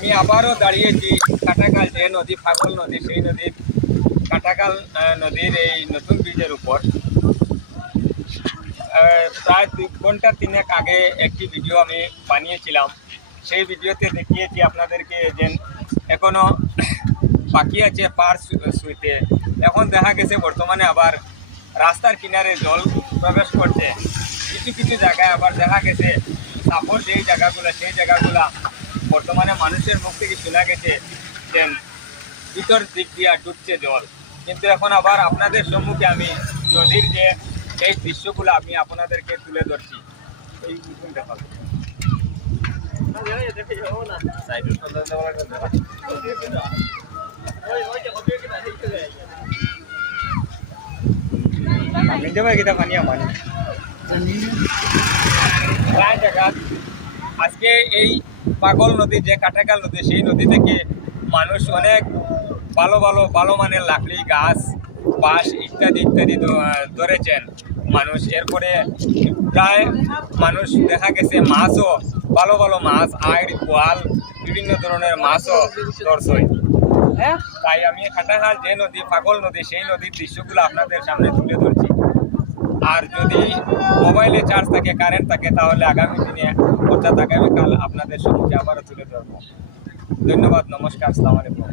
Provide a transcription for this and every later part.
আমি আবারও দাঁড়িয়েছি কাটাখাল যে নদী, ফাগল নদী, সেই নদীর কাটাখাল নদীর এই নতুন ব্রিজের উপর। প্রায় 2 ঘন্টা 3 আগে একটি ভিডিও আমি বানিয়েছিলাম। সেই ভিডিওতে দেখিয়েছি আপনাদেরকে যে এখনও বাকি আছে পার শুইতে। এখন দেখা গেছে বর্তমানে আবার রাস্তার কিনারে জল প্রবেশ করছে। কিছু কিছু জায়গায় আবার দেখা গেছে সাপোর যেই জায়গাগুলো, সেই জায়গাগুলা বর্তমানে মানুষের মুখ থেকে শোনা গেছে যে ভিতর দিক দিয়ে ডুবছে জল। কিন্তু এখন আবার আপনাদের সম্মুখে আমি নদীর যে এই দৃশ্যগুলো আমি আপনাদেরকে তুলে ধরছি। এই দেখাবো আজকে এই পাগল নদী যে কাটাখাল নদী, সেই নদী থেকে মানুষ অনেক ভালো ভালো ভালো মানের লাকড়ি, গাছ, বাঁশ ইত্যাদি ইত্যাদি ধরেছেন মানুষ। এরপরে প্রায় মানুষ দেখা গেছে মাছও, ভালো ভালো মাছ, আইড়, কোয়াল, বিভিন্ন ধরনের মাছও ধরছে। তাই আমি কাটাখাল যে নদী, পাগল নদী, সেই নদীর দৃশ্যগুলো আপনাদের সামনে তুলে ধরছি। আর যদি মোবাইলে চার্জ থাকে, কারেন্ট থাকে, তাহলে আগামী দিনে অর্থাৎ আগামীকাল আপনাদের সম্মুখে আবারও তুলে ধরবো। ধন্যবাদ, নমস্কার, আসসালামু আলাইকুম।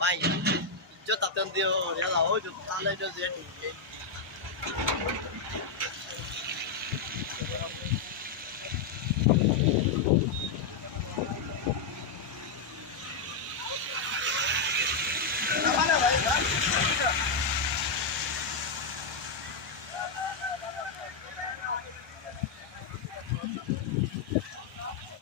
Mày cho tập tên tiêu để là hối cho ta lên cho dễ đủ